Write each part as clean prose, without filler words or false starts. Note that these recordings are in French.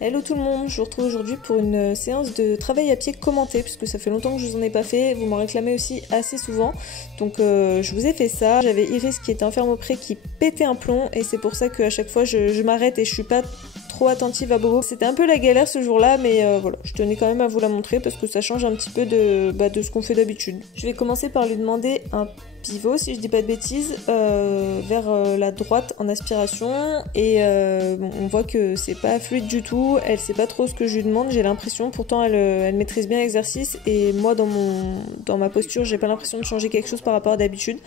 Hello tout le monde, je vous retrouve aujourd'hui pour une séance de travail à pied commenté puisque ça fait longtemps que je vous en ai pas fait, vous m'en réclamez aussi assez souvent, donc je vous ai fait ça. J'avais Iris qui était enfermée au pré qui pétait un plomb et c'est pour ça qu'à chaque fois je m'arrête et je suis pas trop attentive à Bobo. C'était un peu la galère ce jour-là, mais voilà, je tenais quand même à vous la montrer parce que ça change un petit peu de ce qu'on fait d'habitude. Je vais commencer par lui demander un pivot, si je dis pas de bêtises, vers la droite en aspiration et bon, on voit que c'est pas fluide du tout, elle sait pas trop ce que je lui demande, j'ai l'impression, pourtant elle maîtrise bien l'exercice et moi dans ma posture j'ai pas l'impression de changer quelque chose par rapport à d'habitude,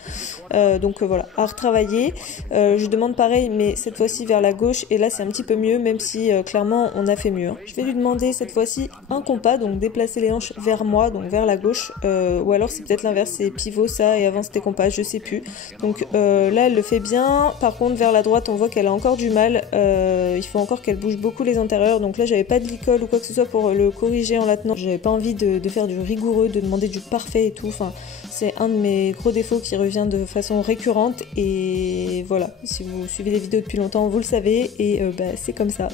donc voilà, à retravailler. Je demande pareil mais cette fois-ci vers la gauche et là c'est un petit peu mieux même si clairement on a fait mieux. Je vais lui demander cette fois-ci un compas, donc déplacer les hanches vers moi, donc vers la gauche, ou alors c'est peut-être l'inverse, c'est pivot ça et avant c'était compas, je sais plus. Donc là elle le fait bien, par contre vers la droite on voit qu'elle a encore du mal, il faut encore qu'elle bouge beaucoup les antérieurs, donc là j'avais pas de licol ou quoi que ce soit pour le corriger en la tenant, j'avais pas envie de faire du rigoureux, de demander du parfait et tout, enfin c'est un de mes gros défauts qui revient de façon récurrente et voilà, si vous suivez les vidéos depuis longtemps vous le savez et c'est comme ça.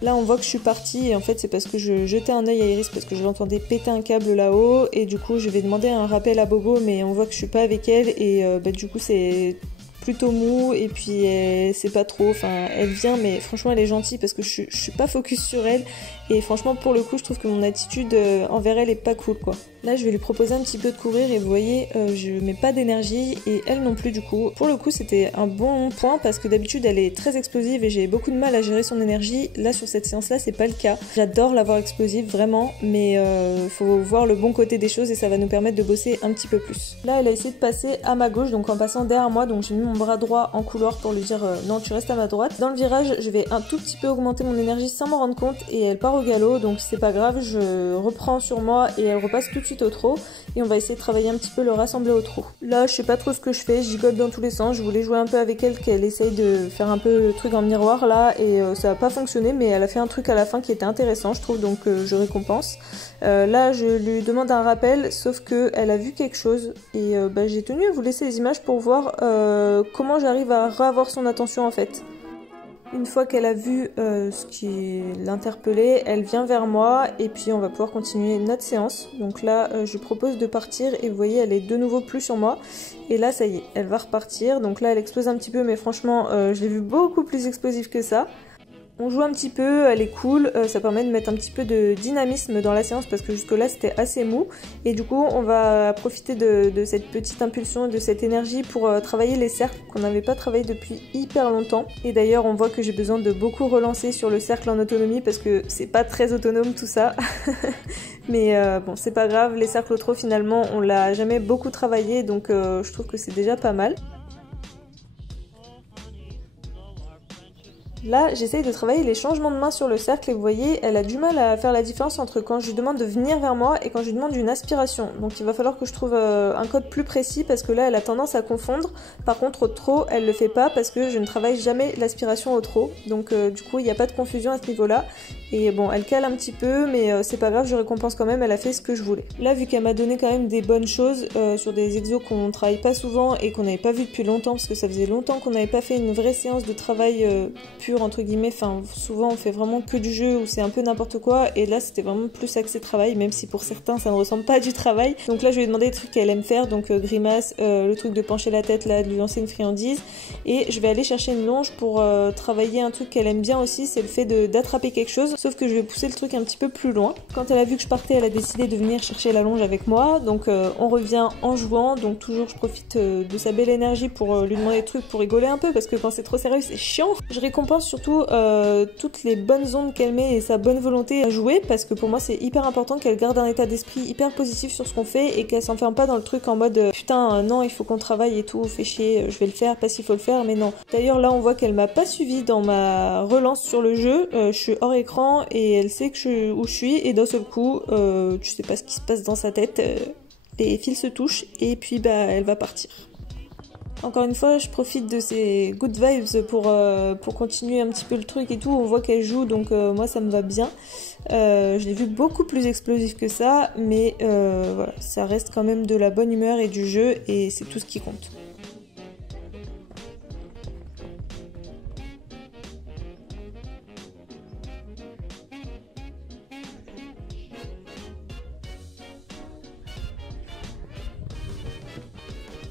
Là on voit que je suis partie et en fait c'est parce que je jetais un œil à Iris parce que je l'entendais péter un câble là-haut et du coup je vais demander un rappel à Bobo mais on voit que je suis pas avec elle et du coup c'est plutôt mou et puis c'est pas trop, enfin elle vient mais franchement elle est gentille parce que je suis pas focus sur elle et franchement pour le coup je trouve que mon attitude envers elle est pas cool quoi. Là je vais lui proposer un petit peu de courir et vous voyez je mets pas d'énergie et elle non plus du coup. Pour le coup c'était un bon point parce que d'habitude elle est très explosive et j'ai beaucoup de mal à gérer son énergie. Là sur cette séance là c'est pas le cas. J'adore l'avoir explosive vraiment mais faut voir le bon côté des choses et ça va nous permettre de bosser un petit peu plus. Là elle a essayé de passer à ma gauche donc en passant derrière moi, donc j'ai mis mon bras droit en couloir pour lui dire non tu restes à ma droite. Dans le virage je vais un tout petit peu augmenter mon énergie sans m'en rendre compte et elle part au galop donc c'est pas grave, je reprends sur moi et elle repasse tout de suite au trot et on va essayer de travailler un petit peu le rassembler au trot. Là je sais pas trop ce que je fais, je gigote dans tous les sens, je voulais jouer un peu avec elle, qu'elle essaye de faire un peu le truc en miroir là et ça a pas fonctionné mais elle a fait un truc à la fin qui était intéressant je trouve donc je récompense. Là je lui demande un rappel sauf que elle a vu quelque chose et j'ai tenu à vous laisser les images pour voir comment j'arrive à reavoir son attention en fait. Une fois qu'elle a vu ce qui l'interpellait, elle vient vers moi et puis on va pouvoir continuer notre séance. Donc là, je propose de partir et vous voyez, elle est de nouveau plus sur moi. Et là, ça y est, elle va repartir. Donc là, elle explose un petit peu, mais franchement, je l'ai vu beaucoup plus explosive que ça. On joue un petit peu, elle est cool, ça permet de mettre un petit peu de dynamisme dans la séance parce que jusque là c'était assez mou et du coup on va profiter de cette petite impulsion, de cette énergie pour travailler les cercles qu'on n'avait pas travaillé depuis hyper longtemps. Et d'ailleurs on voit que j'ai besoin de beaucoup relancer sur le cercle en autonomie parce que c'est pas très autonome tout ça. Mais bon c'est pas grave, les cercles au trot finalement on l'a jamais beaucoup travaillé donc je trouve que c'est déjà pas mal. Là, j'essaye de travailler les changements de main sur le cercle et vous voyez, elle a du mal à faire la différence entre quand je lui demande de venir vers moi et quand je lui demande une aspiration. Donc il va falloir que je trouve un code plus précis parce que là, elle a tendance à confondre. Par contre, au trot, elle le fait pas parce que je ne travaille jamais l'aspiration au trot. Donc du coup, il n'y a pas de confusion à ce niveau-là. Et bon, elle cale un petit peu, mais c'est pas grave, je récompense quand même, elle a fait ce que je voulais. Là, vu qu'elle m'a donné quand même des bonnes choses sur des exos qu'on travaille pas souvent et qu'on n'avait pas vu depuis longtemps, parce que ça faisait longtemps qu'on n'avait pas fait une vraie séance de travail pur entre guillemets, enfin souvent on fait vraiment que du jeu ou c'est un peu n'importe quoi et là c'était vraiment plus axé travail même si pour certains ça ne ressemble pas à du travail. Donc là je lui ai demandé des trucs qu'elle aime faire, donc grimace, le truc de pencher la tête là, de lui lancer une friandise et je vais aller chercher une longe pour travailler un truc qu'elle aime bien aussi, c'est le fait d'attraper quelque chose, sauf que je vais pousser le truc un petit peu plus loin. Quand elle a vu que je partais elle a décidé de venir chercher la longe avec moi, donc on revient en jouant, donc toujours je profite de sa belle énergie pour lui demander des trucs pour rigoler un peu parce que quand c'est trop sérieux c'est chiant. Je récompense surtout toutes les bonnes ondes qu'elle met et sa bonne volonté à jouer parce que pour moi c'est hyper important qu'elle garde un état d'esprit hyper positif sur ce qu'on fait et qu'elle s'enferme pas dans le truc en mode putain non il faut qu'on travaille et tout, fait chier, je vais le faire parce qu'il faut le faire mais non. D'ailleurs là on voit qu'elle m'a pas suivi dans ma relance sur le jeu, je suis hors écran et elle sait que où je suis et d'un seul coup tu sais pas ce qui se passe dans sa tête, les fils se touchent et puis elle va partir. Encore une fois, je profite de ces good vibes pour continuer un petit peu le truc et tout. On voit qu'elle joue, donc moi ça me va bien. Je l'ai vu beaucoup plus explosif que ça, mais voilà, ça reste quand même de la bonne humeur et du jeu, et c'est tout ce qui compte.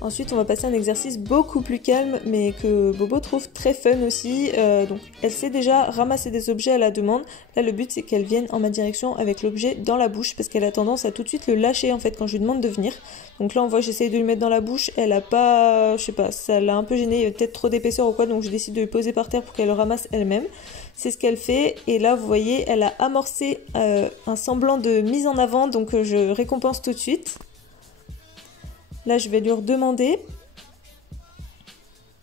Ensuite, on va passer à un exercice beaucoup plus calme, mais que Bobo trouve très fun aussi. Donc, elle sait déjà ramasser des objets à la demande. Là, le but, c'est qu'elle vienne en ma direction avec l'objet dans la bouche, parce qu'elle a tendance à tout de suite le lâcher, en fait, quand je lui demande de venir. Donc là, on voit, j'essaye de lui mettre dans la bouche. Elle a pas, je sais pas, ça l'a un peu gênée, il y a peut-être trop d'épaisseur ou quoi, donc je décide de le poser par terre pour qu'elle le ramasse elle-même. C'est ce qu'elle fait, et là, vous voyez, elle a amorcé un semblant de mise en avant, donc je récompense tout de suite. Là, je vais lui redemander.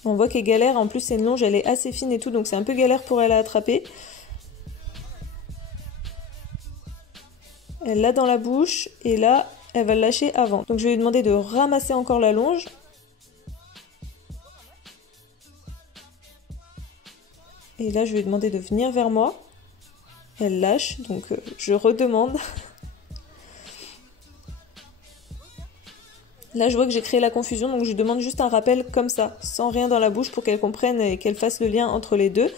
On voit qu'elle galère. En plus, c'est une longe, elle est assez fine et tout, donc c'est un peu galère pour elle à attraper. Elle l'a dans la bouche et là, elle va le lâcher avant. Donc, je vais lui demander de ramasser encore la longe. Et là, je vais lui demander de venir vers moi. Elle lâche, donc je redemande. Là, je vois que j'ai créé la confusion, donc je lui demande juste un rappel comme ça, sans rien dans la bouche pour qu'elle comprenne et qu'elle fasse le lien entre les deux.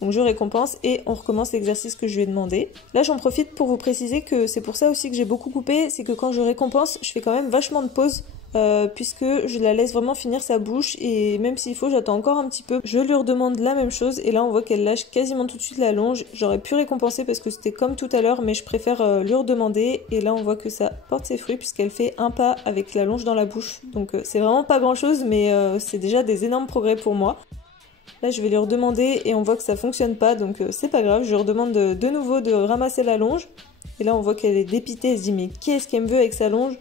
Donc je récompense et on recommence l'exercice que je lui ai demandé. Là, j'en profite pour vous préciser que c'est pour ça aussi que j'ai beaucoup coupé, c'est que quand je récompense, je fais quand même vachement de pauses. Puisque je la laisse vraiment finir sa bouche et même s'il faut j'attends encore un petit peu, je lui redemande la même chose et là on voit qu'elle lâche quasiment tout de suite la longe. J'aurais pu récompenser parce que c'était comme tout à l'heure mais je préfère lui redemander et là on voit que ça porte ses fruits puisqu'elle fait un pas avec la longe dans la bouche, donc c'est vraiment pas grand chose mais c'est déjà des énormes progrès pour moi. Là je vais lui redemander et on voit que ça fonctionne pas, donc c'est pas grave, je lui redemande de nouveau de ramasser la longe et là on voit qu'elle est dépitée, elle se dit mais qu'est-ce qu'elle me veut avec sa longe.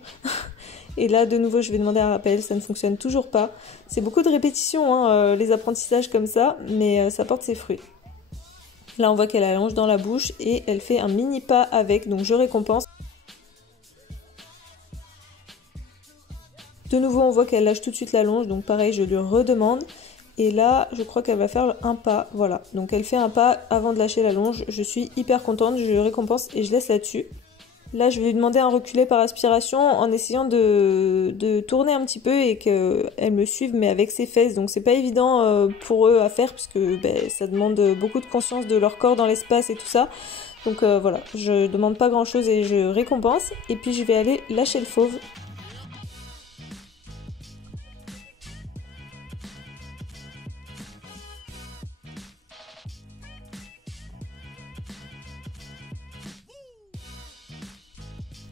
Et là, de nouveau, je vais demander un rappel, ça ne fonctionne toujours pas. C'est beaucoup de répétitions, hein, les apprentissages comme ça, mais ça porte ses fruits. Là, on voit qu'elle a la longe dans la bouche et elle fait un mini pas avec, donc je récompense. De nouveau, on voit qu'elle lâche tout de suite la longe, donc pareil, je lui redemande. Et là, je crois qu'elle va faire un pas, voilà. Donc elle fait un pas avant de lâcher la longe, je suis hyper contente, je lui récompense et je laisse là-dessus. Là, je vais lui demander un reculé par aspiration en essayant de tourner un petit peu et qu'elle me suive, mais avec ses fesses. Donc, c'est pas évident pour eux à faire parce que ça demande beaucoup de conscience de leur corps dans l'espace et tout ça. Donc, voilà, je demande pas grand chose et je récompense. Et puis, je vais aller lâcher le fauve.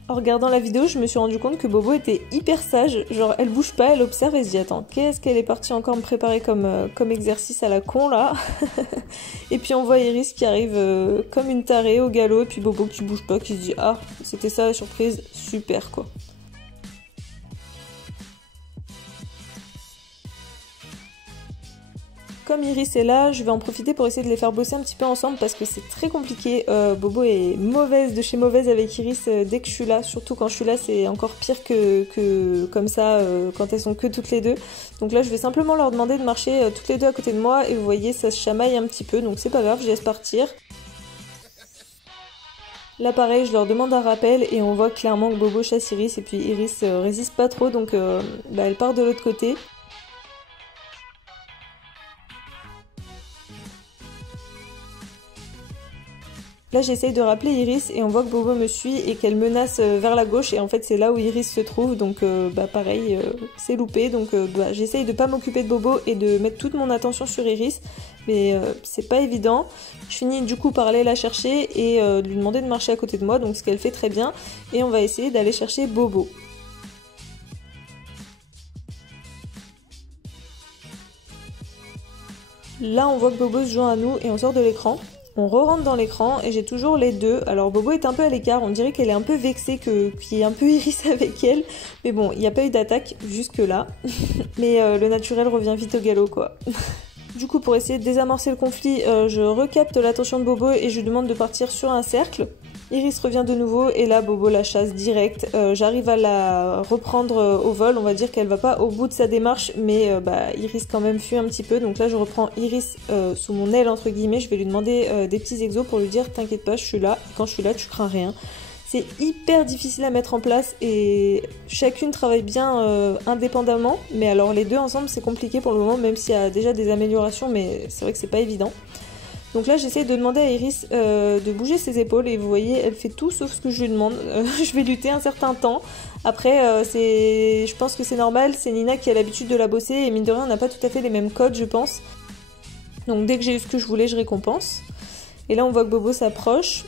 En regardant la vidéo, je me suis rendu compte que Bobo était hyper sage, genre elle bouge pas, elle observe et se dit attends, qu'est-ce qu'elle est partie encore me préparer comme exercice à la con là. Et puis on voit Iris qui arrive comme une tarée au galop et puis Bobo qui bouge pas, qui se dit ah c'était ça la surprise, super quoi. Comme Iris est là, je vais en profiter pour essayer de les faire bosser un petit peu ensemble parce que c'est très compliqué. Bobo est mauvaise de chez mauvaise avec Iris dès que je suis là. Surtout quand je suis là, c'est encore pire que comme ça quand elles sont que toutes les deux. Donc là, je vais simplement leur demander de marcher toutes les deux à côté de moi. Et vous voyez, ça se chamaille un petit peu. Donc c'est pas grave, je laisse partir. Là pareil, je leur demande un rappel et on voit clairement que Bobo chasse Iris. Et puis Iris résiste pas trop, donc elle part de l'autre côté. Là j'essaye de rappeler Iris et on voit que Bobo me suit et qu'elle menace vers la gauche et en fait c'est là où Iris se trouve, donc pareil c'est loupé, donc j'essaye de pas m'occuper de Bobo et de mettre toute mon attention sur Iris, mais c'est pas évident. Je finis du coup par aller la chercher et de lui demander de marcher à côté de moi, donc ce qu'elle fait très bien, et on va essayer d'aller chercher Bobo. Là on voit que Bobo se joint à nous et on sort de l'écran. On re-rentre dans l'écran et j'ai toujours les deux. Alors Bobo est un peu à l'écart, on dirait qu'elle est un peu vexée qu'il y ait un peu Iris avec elle. Mais bon, il n'y a pas eu d'attaque jusque là. Mais le naturel revient vite au galop quoi. Du coup pour essayer de désamorcer le conflit, je recapte l'attention de Bobo et je lui demande de partir sur un cercle. Iris revient de nouveau et là Bobo la chasse direct. J'arrive à la reprendre au vol, on va dire qu'elle va pas au bout de sa démarche, mais Iris quand même fuit un petit peu. Donc là je reprends Iris sous mon aile entre guillemets, je vais lui demander des petits exos pour lui dire t'inquiète pas je suis là, quand je suis là tu crains rien. C'est hyper difficile à mettre en place et chacune travaille bien indépendamment, mais alors les deux ensemble c'est compliqué pour le moment, même s'il y a déjà des améliorations, mais c'est vrai que c'est pas évident. Donc là j'essaie de demander à Iris de bouger ses épaules et vous voyez elle fait tout sauf ce que je lui demande. Je vais lutter un certain temps. Après je pense que c'est normal, c'est Nina qui a l'habitude de la bosser et mine de rien on n'a pas tout à fait les mêmes codes je pense. Donc dès que j'ai eu ce que je voulais je récompense. Et là on voit que Bobo s'approche.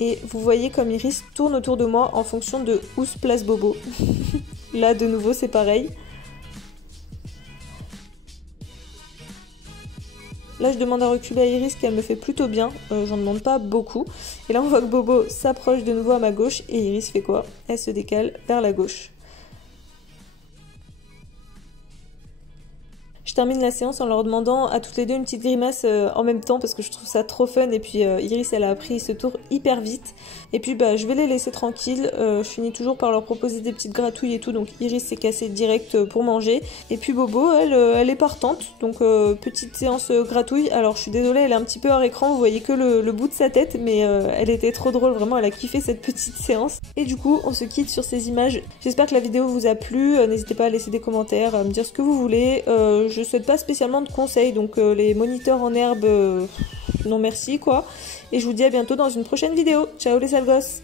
Et vous voyez comme Iris tourne autour de moi en fonction de où se place Bobo. Là de nouveau c'est pareil. Là je demande à reculer à Iris qu'elle me fait plutôt bien, j'en demande pas beaucoup. Et là on voit que Bobo s'approche de nouveau à ma gauche et Iris fait quoi? Elle se décale vers la gauche. Je termine la séance en leur demandant à toutes les deux une petite grimace en même temps parce que je trouve ça trop fun et puis Iris elle a appris ce tour hyper vite et puis bah je vais les laisser tranquilles, je finis toujours par leur proposer des petites gratouilles et tout donc Iris s'est cassée direct pour manger et puis Bobo elle est partante donc petite séance gratouille. Alors je suis désolée elle est un petit peu hors écran, vous voyez que le bout de sa tête mais elle était trop drôle, vraiment elle a kiffé cette petite séance et du coup on se quitte sur ces images. J'espère que la vidéo vous a plu, n'hésitez pas à laisser des commentaires, à me dire ce que vous voulez. Je souhaite pas spécialement de conseils donc les moniteurs en herbe non merci quoi et je vous dis à bientôt dans une prochaine vidéo. Ciao les sales gosses.